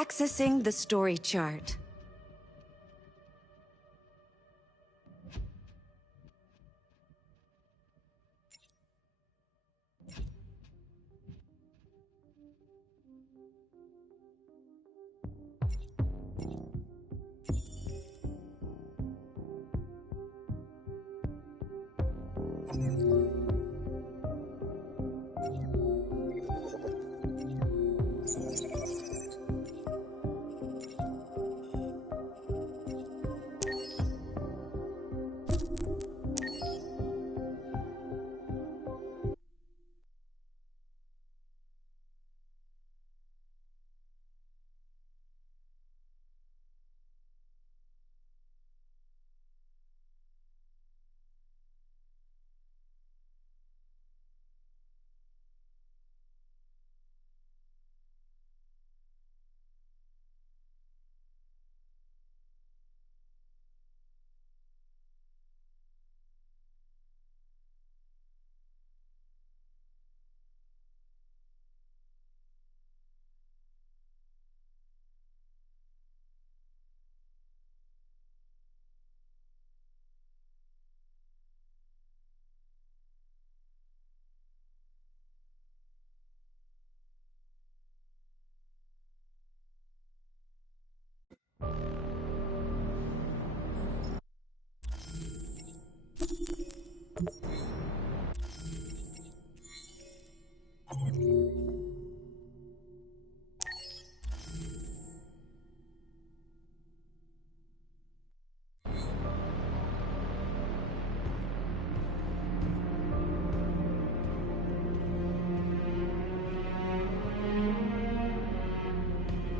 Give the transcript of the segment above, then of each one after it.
Accessing the story chart.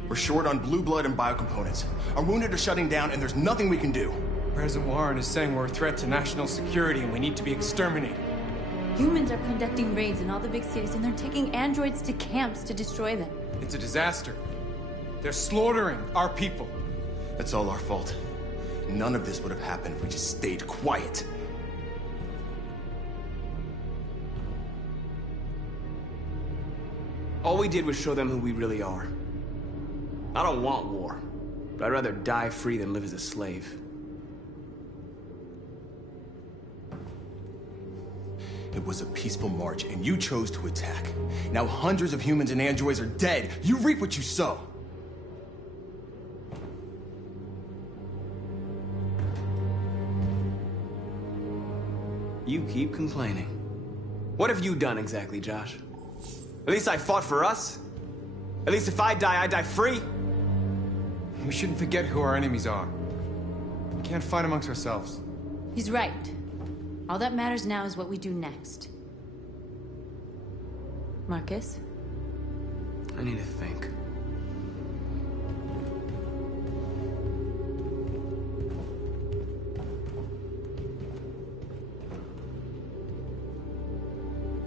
We're short on blue blood and biocomponents. Our wounded are shutting down, and there's nothing we can do. President Warren is saying we're a threat to national security and we need to be exterminated. Humans are conducting raids in all the big cities, and they're taking androids to camps to destroy them. It's a disaster. They're slaughtering our people. That's all our fault. None of this would have happened if we just stayed quiet. All we did was show them who we really are. I don't want war, but I'd rather die free than live as a slave. It was a peaceful march, and you chose to attack. Now hundreds of humans and androids are dead. You reap what you sow. You keep complaining. What have you done exactly, Josh? At least I fought for us. At least if I die free. We shouldn't forget who our enemies are. We can't fight amongst ourselves. He's right. All that matters now is what we do next. Marcus? I need to think.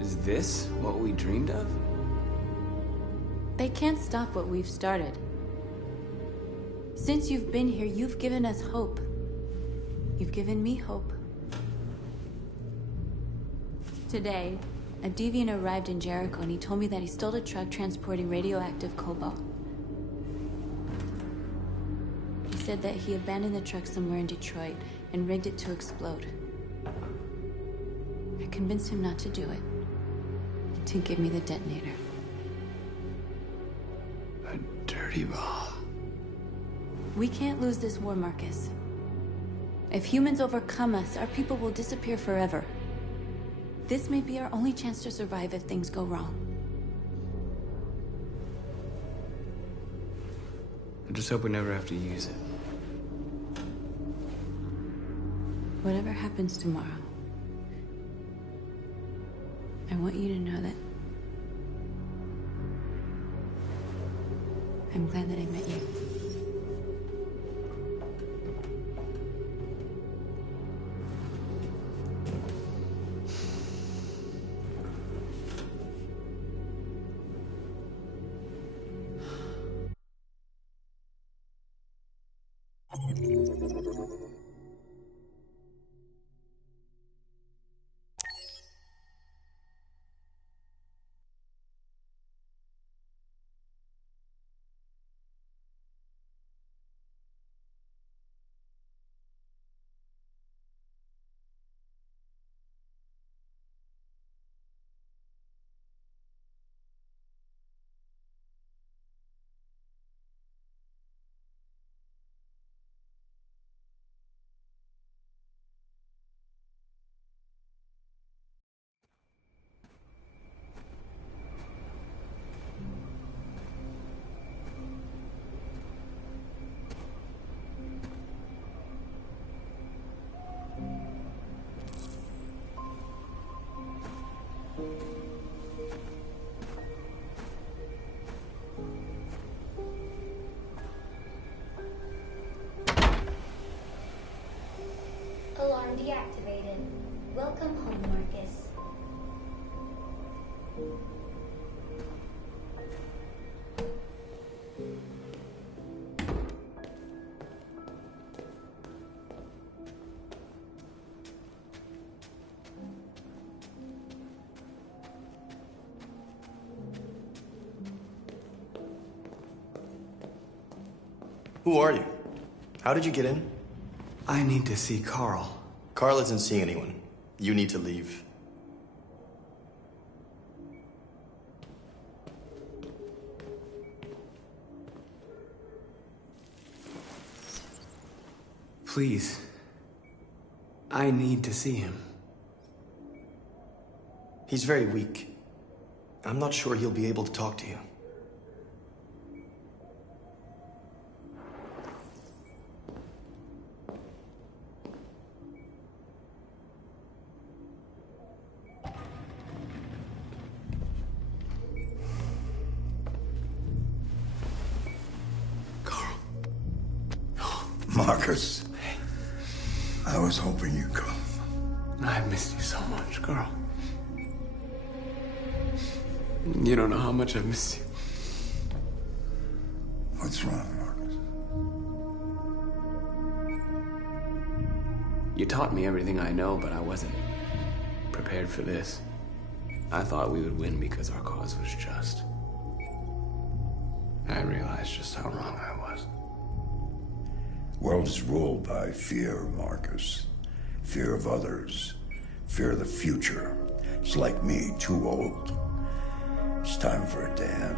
Is this what we dreamed of? They can't stop what we've started. Since you've been here, you've given us hope. You've given me hope. Today, a deviant arrived in Jericho and he told me that he stole a truck transporting radioactive cobalt. He said that he abandoned the truck somewhere in Detroit and rigged it to explode. I convinced him not to do it, to give me the detonator. A dirty ball. We can't lose this war, Marcus. If humans overcome us, our people will disappear forever. This may be our only chance to survive if things go wrong. I just hope we never have to use it. Whatever happens tomorrow, I want you to know that I'm glad that I met you. alarm deactivated. Welcome home, Marcus. Who are you? How did you get in? I need to see Carl. Carl isn't seeing anyone. You need to leave. Please. I need to see him. He's very weak. I'm not sure he'll be able to talk to you. Marcus, I was hoping you'd come. I've missed you so much, Carl. You don't know how much I've missed you. What's wrong, Marcus? You taught me everything I know, but I wasn't prepared for this. I thought we would win because our cause was just. I realized just how wrong I was. World is ruled by fear, Marcus. Fear of others. Fear of the future. It's like me, too old. It's time for it to end.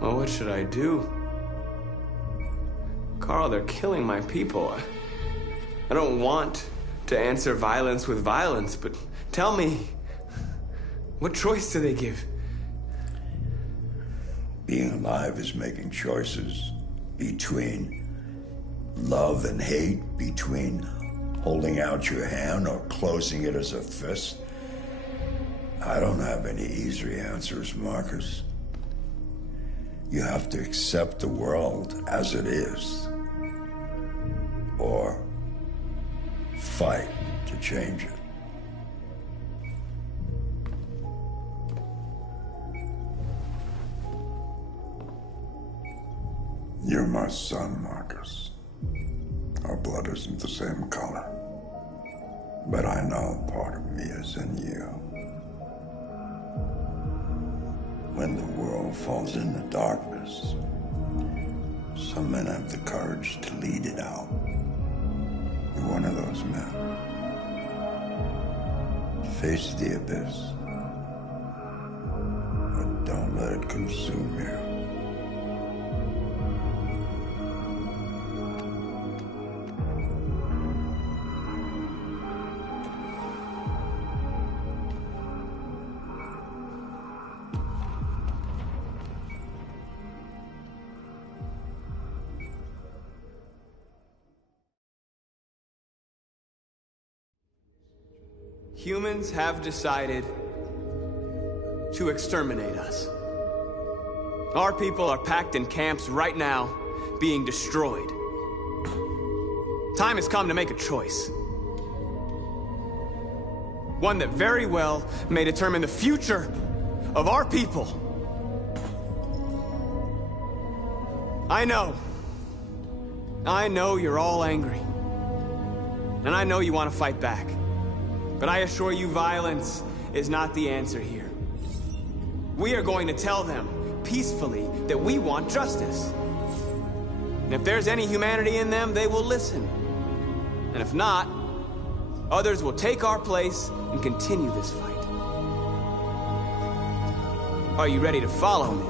Well, what should I do? Carl, they're killing my people. I don't want to answer violence with violence, but tell me, what choice do they give? Being alive is making choices between love and hate, between holding out your hand or closing it as a fist. I don't have any easy answers, Marcus. You have to accept the world as it is, or fight to change it. You're my son, Marcus. Our blood isn't the same color, but I know part of me is in you. When the world falls into darkness, some men have the courage to lead it out. You're one of those men. Face the abyss, but don't let it consume you. Humans have decided to exterminate us. Our people are packed in camps right now, being destroyed. Time has come to make a choice. One that very well may determine the future of our people. I know you're all angry. And I know you want to fight back. But I assure you, violence is not the answer here. We are going to tell them, peacefully, that we want justice. And if there's any humanity in them, they will listen. And if not, others will take our place and continue this fight. Are you ready to follow me?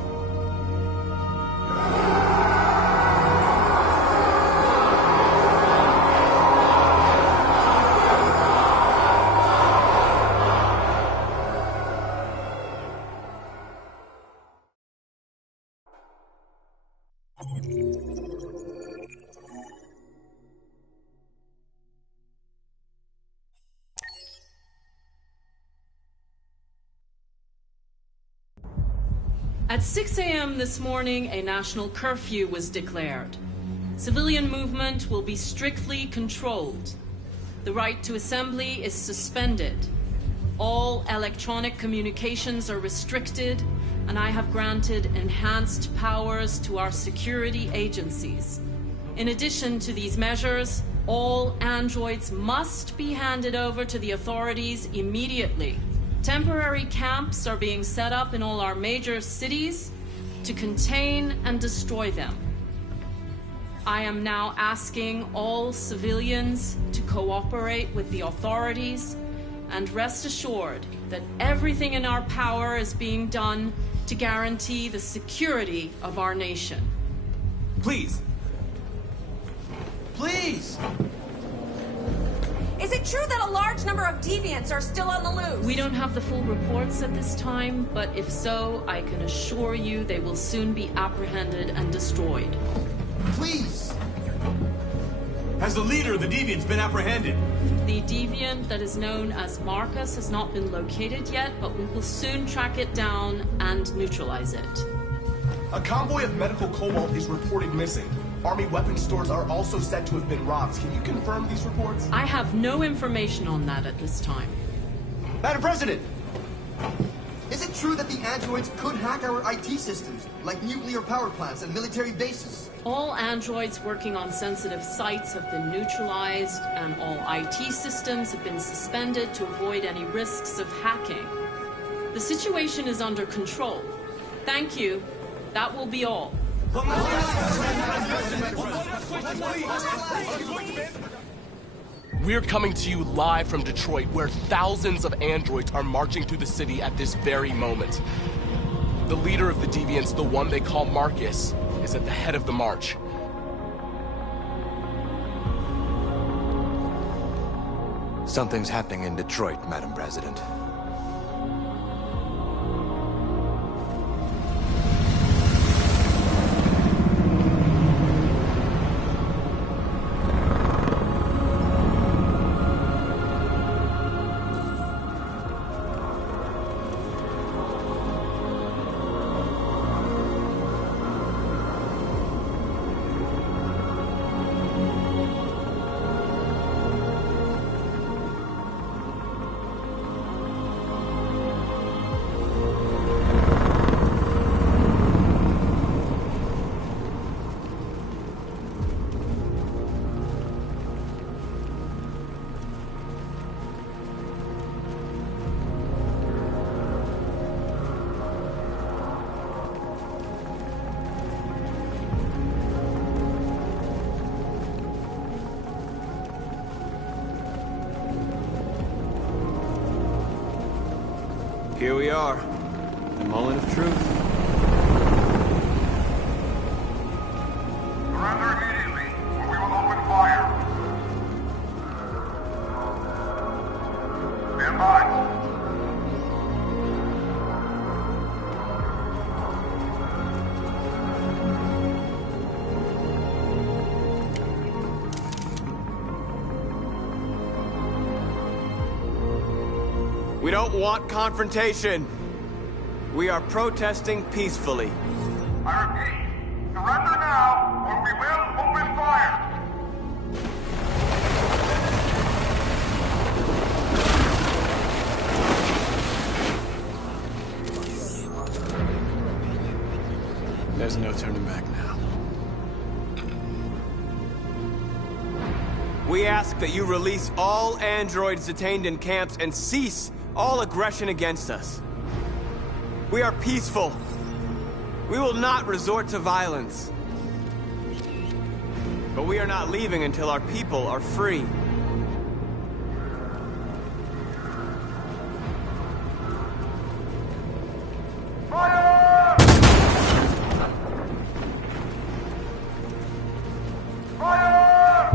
At 6 a.m. this morning, a national curfew was declared. Civilian movement will be strictly controlled. The right to assembly is suspended. All electronic communications are restricted, and I have granted enhanced powers to our security agencies. In addition to these measures, all androids must be handed over to the authorities immediately. Temporary camps are being set up in all our major cities to contain and destroy them. I am now asking all civilians to cooperate with the authorities and rest assured that everything in our power is being done to guarantee the security of our nation. Please. Please! Is it true that a large number of deviants are still on the loose? We don't have the full reports at this time, but if so, I can assure you they will soon be apprehended and destroyed. Please! Has the leader of the deviants been apprehended? The deviant that is known as Marcus has not been located yet, but we will soon track it down and neutralize it. A convoy of medical cobalt is reported missing. Army weapons stores are also said to have been robbed. Can you confirm these reports? I have no information on that at this time. Madam President! Is it true that the androids could hack our IT systems, like nuclear power plants and military bases? All androids working on sensitive sites have been neutralized, and all IT systems have been suspended to avoid any risks of hacking. The situation is under control. Thank you. That will be all. We're coming to you live from Detroit, where thousands of androids are marching through the city at this very moment. The leader of the deviants, the one they call Marcus, is at the head of the march. Something's happening in Detroit, Madam President. Here we are, the moment of truth. Surrender immediately, or we will open fire. Stand by. We don't want confrontation. We are protesting peacefully. I repeat, surrender now, or we will open fire. There's no turning back now. We ask that you release all androids detained in camps and cease all aggression against us. We are peaceful. We will not resort to violence. But we are not leaving until our people are free. Fire! Fire!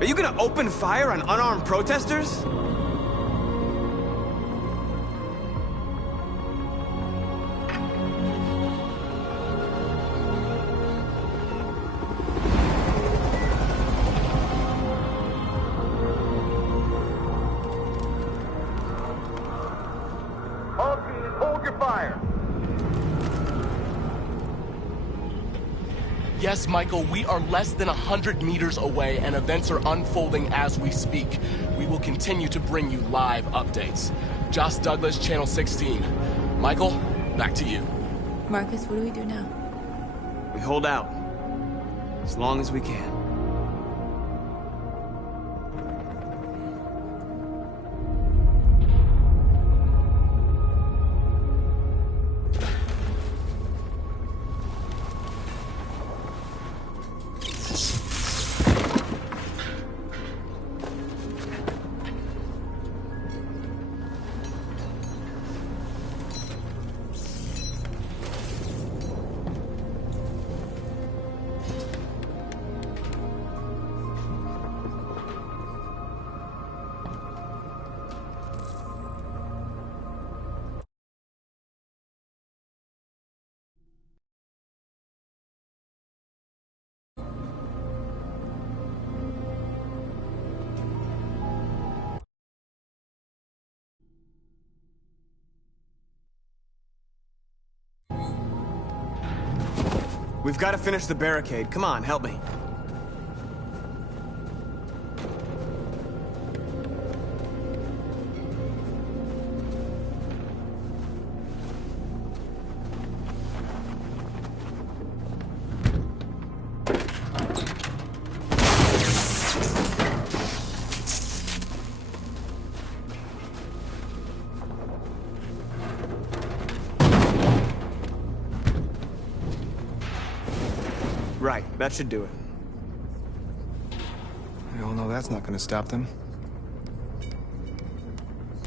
Are you gonna open fire on unarmed protesters? fire. Yes, Michael, we are less than 100 meters away, and events are unfolding as we speak. We will continue to bring you live updates. Josh Douglas, Channel 16. Michael, back to you. Marcus, what do we do now? We hold out. As long as we can. We've got to finish the barricade. Come on, help me. Right, that should do it. We all know that's not gonna stop them.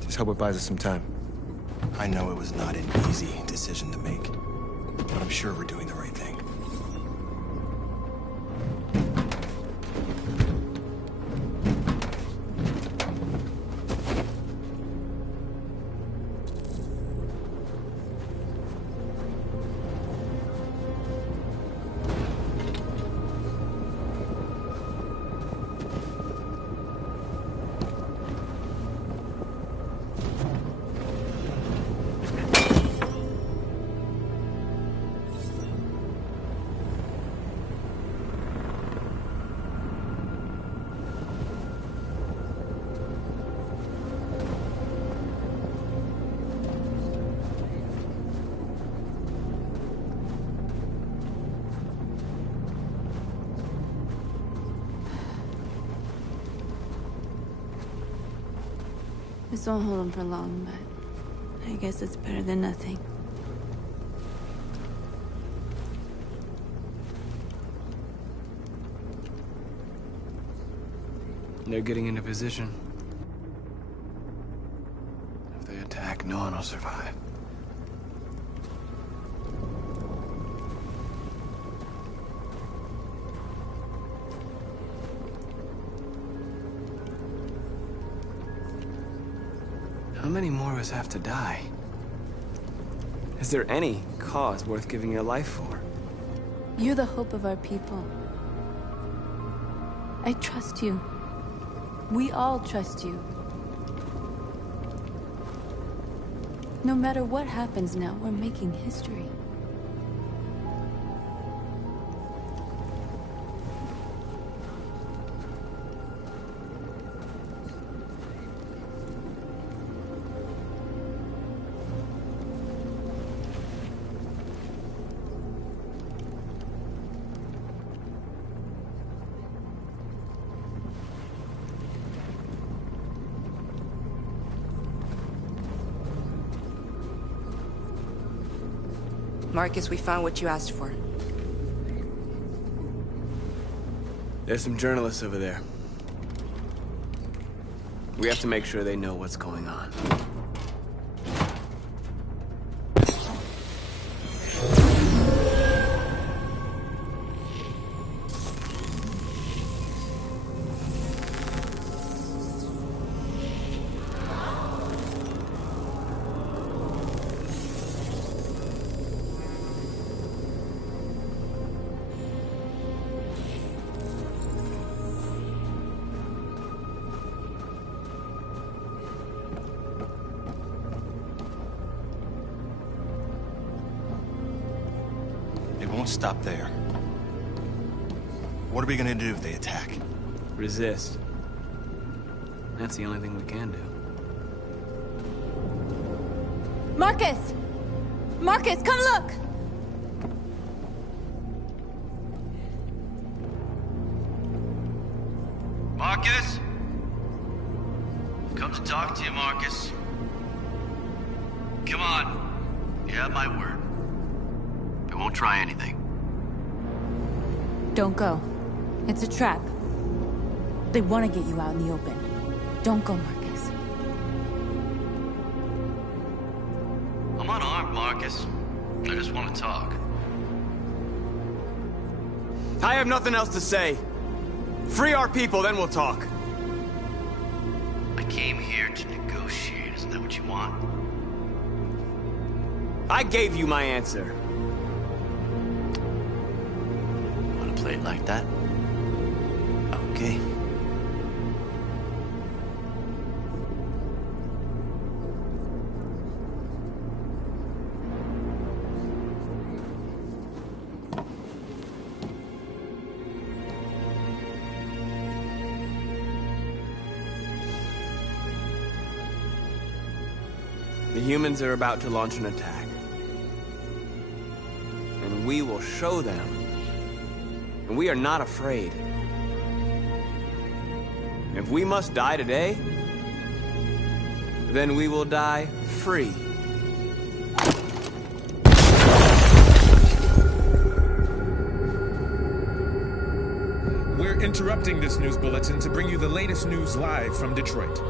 Just hope it buys us some time. I know it was not an easy decision to make, but I'm sure we're doing the right thing. This won't hold them for long, but I guess it's better than nothing. They're getting into position. If they attack, no one will survive. How many more of us have to die? Is there any cause worth giving your life for? You're the hope of our people. I trust you. We all trust you. No matter what happens now, we're making history. Marcus, we found what you asked for. There's some journalists over there. We have to make sure they know what's going on. won't stop there. What are we gonna do if they attack? Resist. That's the only thing we can do. Marcus! Marcus, come look! Marcus? Come to talk to you, Marcus. Come on. You have my word. I won't try anything. Don't go. It's a trap. They want to get you out in the open. Don't go, Marcus. I'm unarmed, Marcus. I just want to talk. I have nothing else to say. Free our people, then we'll talk. I came here to negotiate. Isn't that what you want? I gave you my answer. Want to play it like that? Okay. The humans are about to launch an attack. And we will show them. And we are not afraid. If we must die today, then we will die free. We're interrupting this news bulletin to bring you the latest news live from Detroit.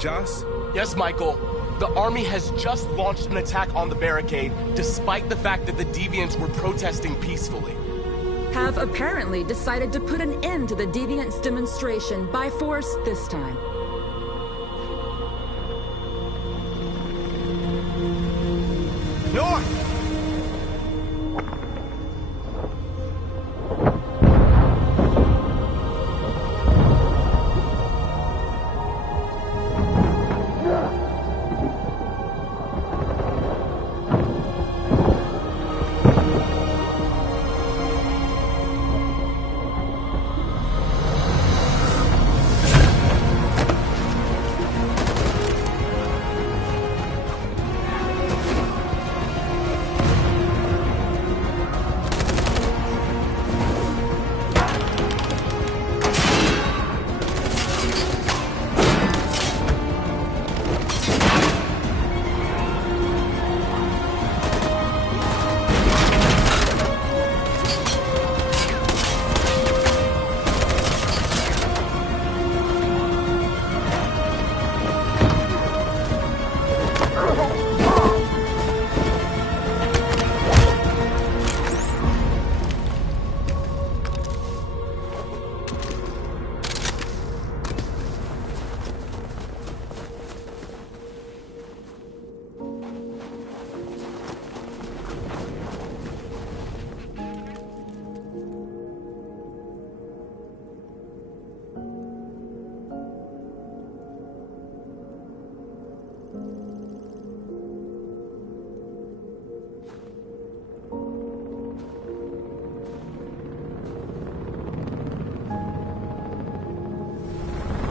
Joss? Yes, Michael. The army has just launched an attack on the barricade, despite the fact that the deviants were protesting peacefully. Have apparently decided to put an end to the deviants' demonstration by force this time. North!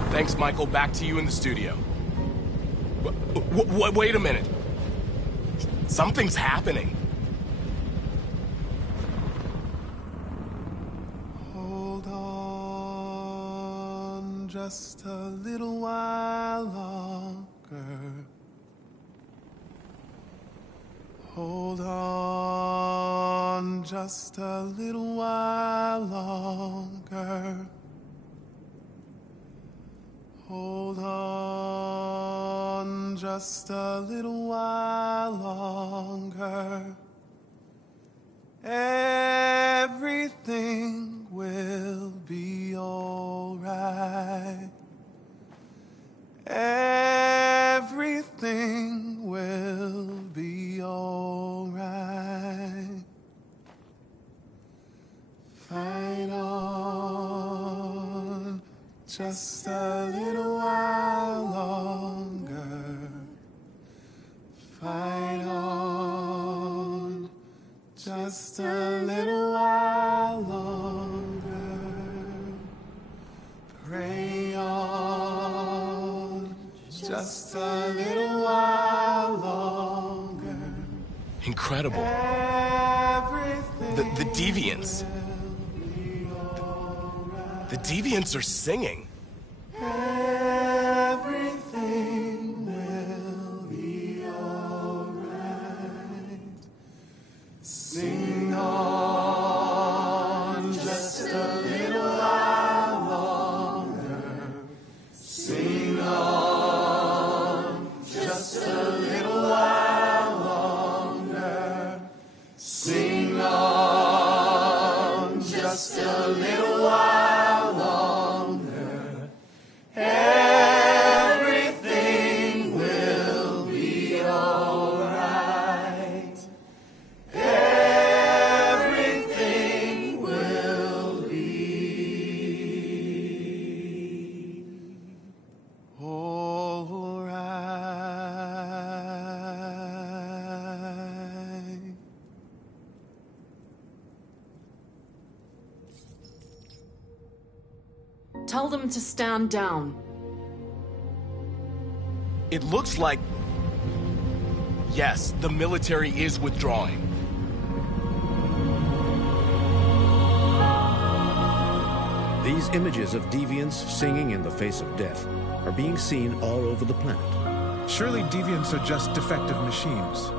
Thanks, Michael. Back to you in the studio. Wait a minute. Something's happening. Hold on just a little while longer. Hold on just a little while longer. Hold on just a little while longer. Everything will be all right. Everything will be all right. Fight on just a little while longer. Fight on just a little while little while longer. Incredible. The Deviants. The Deviants are singing. Everything will be alright. Sing on just a little while longer. Sing on just a little while longer. Sing on just a little while longer. Everything will be alright. Everything will be alright. Tell them to stand down. It looks like... Yes, the military is withdrawing. These images of deviants singing in the face of death are being seen all over the planet. Surely deviants are just defective machines.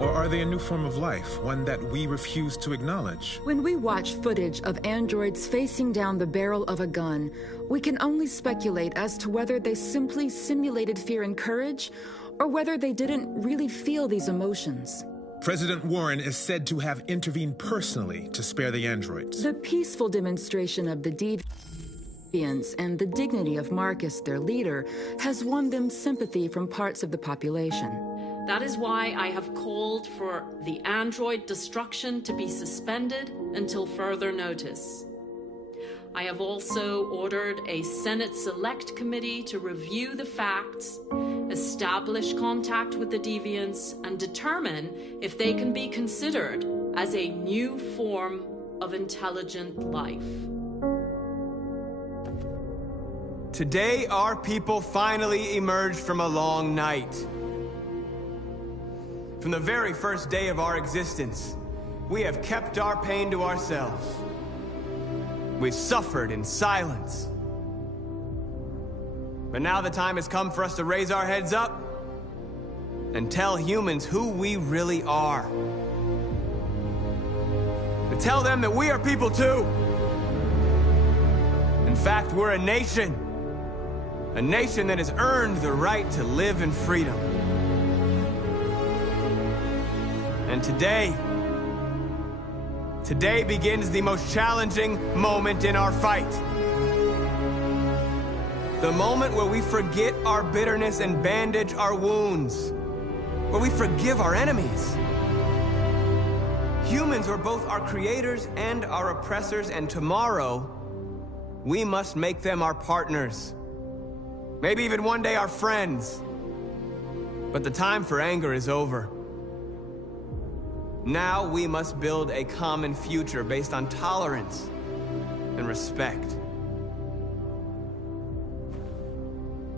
Or are they a new form of life, one that we refuse to acknowledge? When we watch footage of androids facing down the barrel of a gun, we can only speculate as to whether they simply simulated fear and courage, or whether they didn't really feel these emotions. President Warren is said to have intervened personally to spare the androids. The peaceful demonstration of the deviants and the dignity of Marcus, their leader, has won them sympathy from parts of the population. That is why I have called for the android destruction to be suspended until further notice. I have also ordered a Senate Select Committee to review the facts, establish contact with the deviants, and determine if they can be considered as a new form of intelligent life. Today, our people finally emerged from a long night. From the very first day of our existence, we have kept our pain to ourselves. We've suffered in silence. But now the time has come for us to raise our heads up and tell humans who we really are. To tell them that we are people too. In fact, we're a nation that has earned the right to live in freedom. And today begins the most challenging moment in our fight. The moment where we forget our bitterness and bandage our wounds. Where we forgive our enemies. Humans are both our creators and our oppressors, and tomorrow, we must make them our partners. Maybe even one day our friends. But the time for anger is over. Now we must build a common future based on tolerance and respect.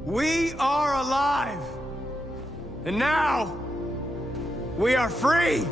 We are alive! And now, we are free!